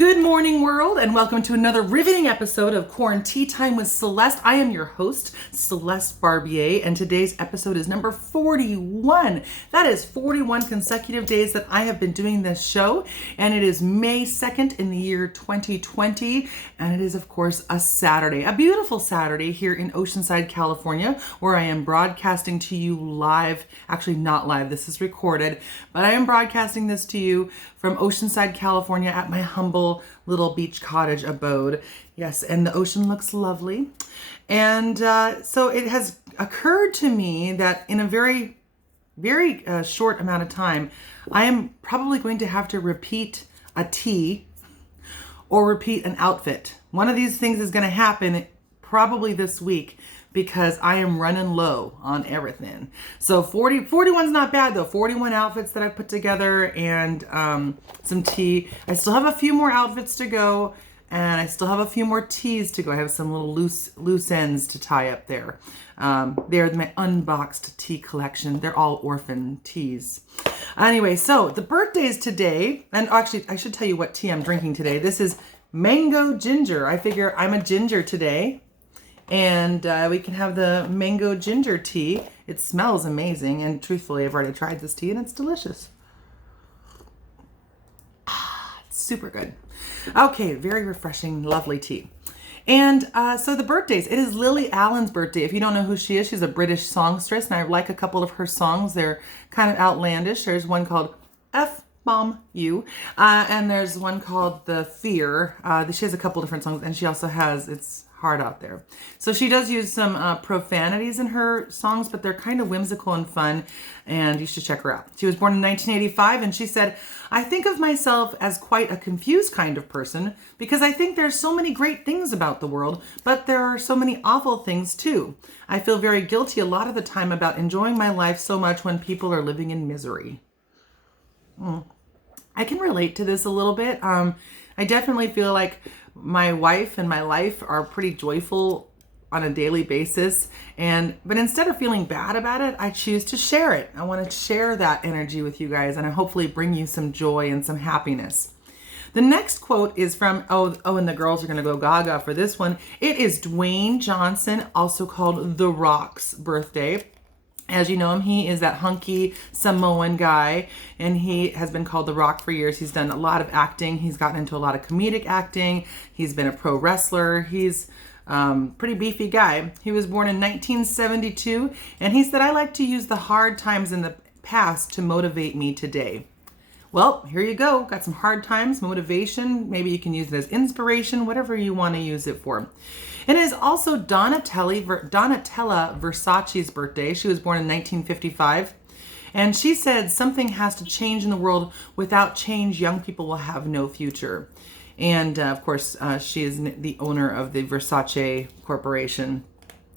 Good morning, world, and welcome to another riveting episode of QuaranTEAtime with Celeste. I am your host, Celeste Barbier, and today's episode is number 41. That is 41 consecutive days that I have been doing this show, and it is May 2nd in the year 2020, and it is, of course, a Saturday, a beautiful Saturday here in Oceanside, California, where I am broadcasting to you live. Actually, not live, this is recorded, but I am broadcasting this to you from Oceanside, California at my humble little beach cottage abode. Yes, and the ocean looks lovely. And so it has occurred to me that in a very short amount of time, I am probably going to have to repeat a tea or repeat an outfit. One of these things is going to happen probably this week, because I am running low on everything. So 41's not bad though. 41 outfits that I put together and some tea. I still have a few more outfits to go, and I still have a few more teas to go. I have some little loose ends to tie up there. They're my unboxed tea collection. They're all orphan teas. Anyway, so the birthdays today, and actually I should tell you what tea I'm drinking today. This is mango ginger. I figure I'm a ginger today. And we can have the mango ginger tea. It smells amazing, and truthfully, I've already tried this tea and it's delicious. It's super good. Okay, very refreshing, lovely tea. And so the birthdays, it is Lily Allen's birthday. If you don't know who she is, she's a British songstress, and I like a couple of her songs. They're kind of outlandish. There's one called Bomb You, and there's one called The Fear. She has a couple different songs, and she also has It's Hard Out There. So she does use some profanities in her songs, but they're kind of whimsical and fun, and you should check her out. She was born in 1985, and she said, "I think of myself as quite a confused kind of person because I think there's so many great things about the world, but there are so many awful things too. I feel very guilty a lot of the time about enjoying my life so much when people are living in misery." I can relate to this a little bit. I definitely feel like my wife and my life are pretty joyful on a daily basis. But instead of feeling bad about it, I choose to share it. I want to share that energy with you guys and hopefully bring you some joy and some happiness. The next quote is from, and the girls are going to go gaga for this one. It is Dwayne Johnson, also called The Rock's birthday. As you know him, he is that hunky Samoan guy, and he has been called The Rock for years. He's done a lot of acting. He's gotten into a lot of comedic acting. He's been a pro wrestler. He's pretty beefy guy. He was born in 1972, and he said, "I like to use the hard times in the past to motivate me today." Well, here you go. Got some hard times, motivation. Maybe you can use it as inspiration, whatever you want to use it for. It is also Donatella Versace's birthday. She was born in 1955. And she said, "Something has to change in the world. Without change, young people will have no future." And of course, she is the owner of the Versace Corporation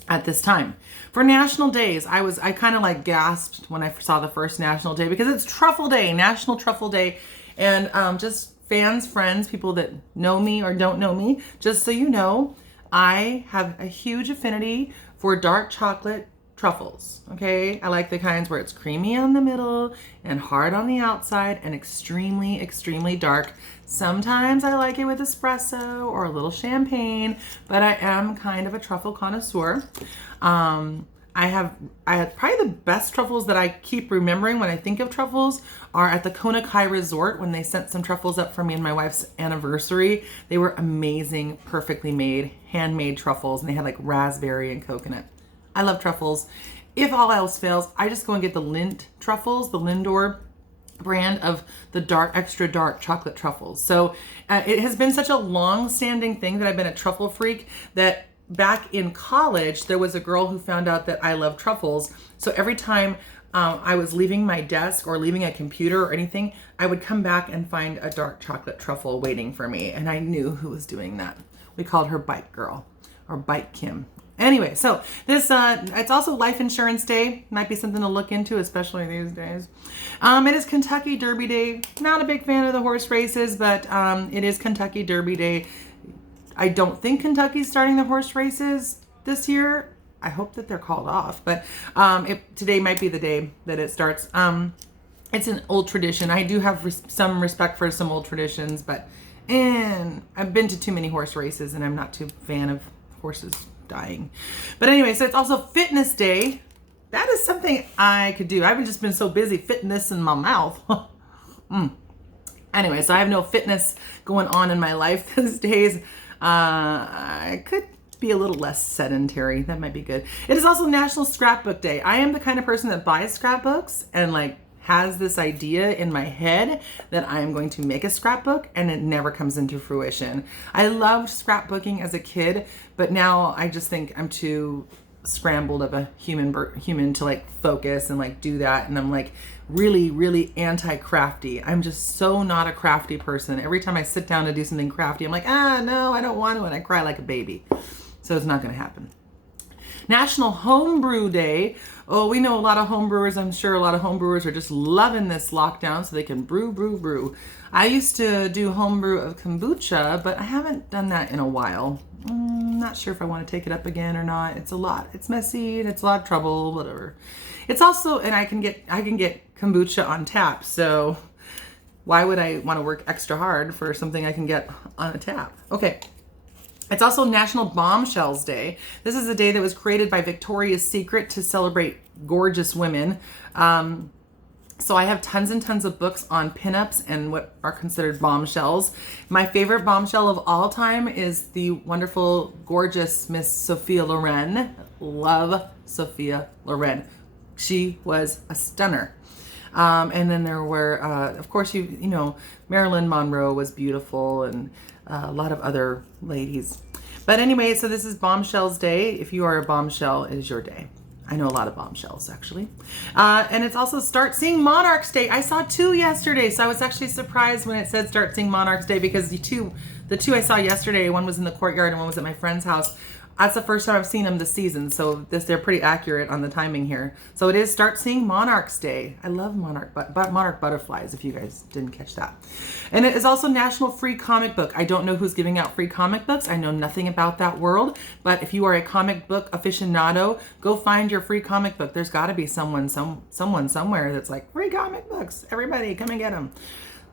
at this time. For national days, I kind of like gasped when I saw the first national day, because it's Truffle Day, National Truffle Day. And just fans, friends, people that know me or don't know me, just so you know, I have a huge affinity for dark chocolate truffles, okay? I like the kinds where it's creamy on the middle and hard on the outside and extremely, extremely dark. Sometimes I like it with espresso or a little champagne, but I am kind of a truffle connoisseur. I had probably the best truffles that I keep remembering when I think of truffles are at the Konakai Resort, when they sent some truffles up for me and my wife's anniversary. They were amazing, perfectly made, handmade truffles, and they had like raspberry and coconut. I love truffles. If all else fails, I just go and get the Lindt truffles, the Lindor brand of the extra dark chocolate truffles. So it has been such a long-standing thing that I've been a truffle freak that back in college, there was a girl who found out that I love truffles. So every time I was leaving my desk or leaving a computer or anything, I would come back and find a dark chocolate truffle waiting for me. And I knew who was doing that. We called her Bike Girl, or Bike Kim. Anyway, so this it's also Life Insurance Day. Might be something to look into, especially these days. It is Kentucky Derby Day. Not a big fan of the horse races, but it is Kentucky Derby Day. I don't think Kentucky's starting the horse races this year. I hope that they're called off, but today might be the day that it starts. it's an old tradition. I do have some respect for some old traditions, but I've been to too many horse races and I'm not too fan of horses dying. But anyway, so it's also fitness day. That is something I could do. I've just been so busy fitness in my mouth. Anyway, so I have no fitness going on in my life these days. I could be a little less sedentary. That might be good. It is also National Scrapbook Day. I am the kind of person that buys scrapbooks and like has this idea in my head that I am going to make a scrapbook, and it never comes into fruition. I loved scrapbooking as a kid, but now I just think I'm too scrambled of a human to like focus and like do that, and I'm like really anti-crafty. I'm just so not a crafty person. Every time I sit down to do something crafty, I'm like, no, I don't want to, and I cry like a baby. So it's not going to happen. National Homebrew Day. Oh, we know a lot of homebrewers. I'm sure a lot of homebrewers are just loving this lockdown so they can brew. I used to do homebrew of kombucha, but I haven't done that in a while. Not sure if I want to take it up again or not. It's a lot. It's messy and it's a lot of trouble, whatever. It's also, and I can get kombucha on tap. So why would I want to work extra hard for something I can get on a tap? Okay. It's also National Bombshells Day. This is a day that was created by Victoria's Secret to celebrate gorgeous women. So I have tons and tons of books on pinups and what are considered bombshells. My favorite bombshell of all time is the wonderful, gorgeous Miss Sophia Loren. Love Sophia Loren. She was a stunner. And then there were, of course, you know, Marilyn Monroe was beautiful, and a lot of other ladies. But anyway, so this is Bombshells Day. If you are a bombshell, it is your day. I know a lot of bombshells, actually. And it's also Start Seeing Monarchs Day. I saw 2 yesterday, so I was actually surprised when it said Start Seeing Monarchs Day, because the two I saw yesterday, one was in the courtyard and one was at my friend's house. That's the first time I've seen them this season, so they're pretty accurate on the timing here. So it is Start Seeing Monarchs Day. I love monarch butterflies, if you guys didn't catch that. And it is also National Free Comic Book. I don't know who's giving out free comic books. I know nothing about that world, but if you are a comic book aficionado, go find your free comic book. There's got to be someone somewhere that's like, free comic books. Everybody, come and get them.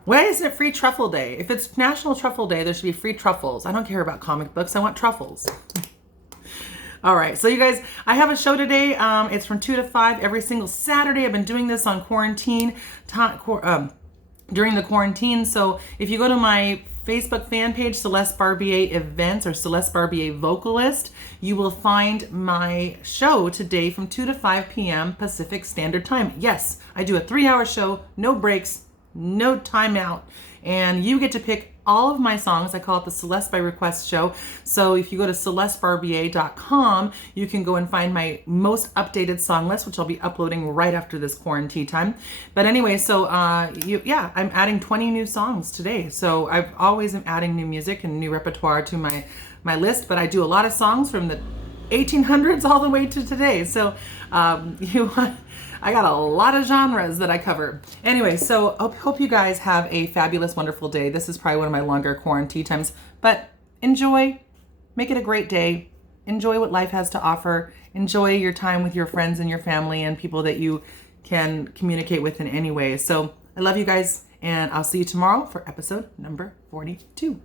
Why isn't it Free Truffle Day? If it's National Truffle Day, there should be free truffles. I don't care about comic books. I want truffles. All right, so you guys, I have a show today. It's from 2 to 5 every single Saturday. I've been doing this on quarantine, during the quarantine. So if you go to my Facebook fan page, Celeste Barbier Events or Celeste Barbier Vocalist, you will find my show today from 2 to 5 p.m. Pacific Standard Time. Yes, I do a 3-hour show, no breaks, no timeout, and you get to pick all of my songs. I call it the Celeste by Request show. So if you go to celestebarbier.com, you can go and find my most updated song list, which I'll be uploading right after this quarantine time. But anyway, so I'm adding 20 new songs today. So I've always am adding new music and new repertoire to my list, but I do a lot of songs from the 1800s all the way to today. So I got a lot of genres that I cover. Anyway, so hope you guys have a fabulous, wonderful day. This is probably one of my longer quarantine times, but enjoy, make it a great day. Enjoy what life has to offer. Enjoy your time with your friends and your family and people that you can communicate with in any way. So I love you guys, and I'll see you tomorrow for episode number 42.